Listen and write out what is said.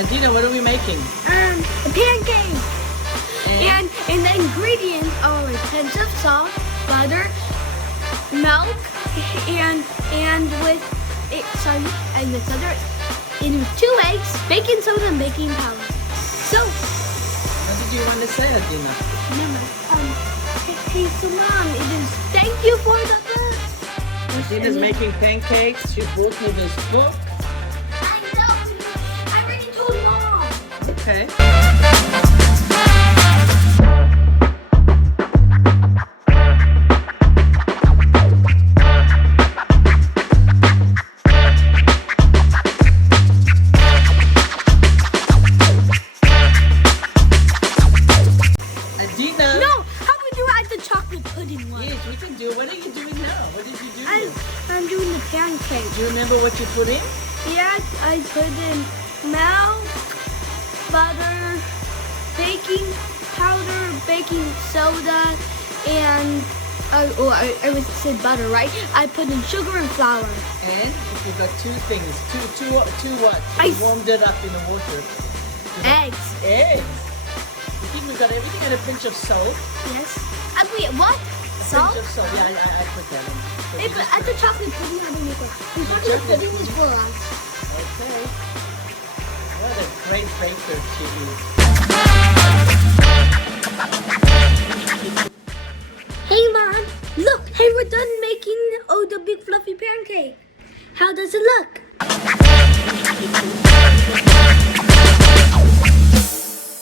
Adina, what are we making? A pancake. And the ingredients are a pinch of salt, butter, milk, and with it. Sorry, and this other. In 2 eggs, baking soda, and baking powder. So, what did you want to say, Adina? Remember, hey, so Mom, it is thank you for the book. Adina's making pancakes. She brought me this book. I know. I already told Mom. Okay. Adina. No, how we do at the chocolate pudding one? Yes, we can do it. What are you doing now? What did you do? I'm doing the pancake. Do you remember what you put in? Yes, I put in milk, butter, baking powder, baking soda, and I would say butter, right? I put in sugar and flour. And you got two things. Two what? I You warmed it up in the water. Eggs. Eggs. You think we got everything and a pinch of salt? Yes. Wait, what? Salt? Pinch of salt. Yeah, I put that in. So Hey, we but just at the chocolate pudding, I don't make it. The chocolate pudding is for us. Okay. What a great baker she is. Hey, Mom. Look. Hey, we're done making the big fluffy pancake. How does it look?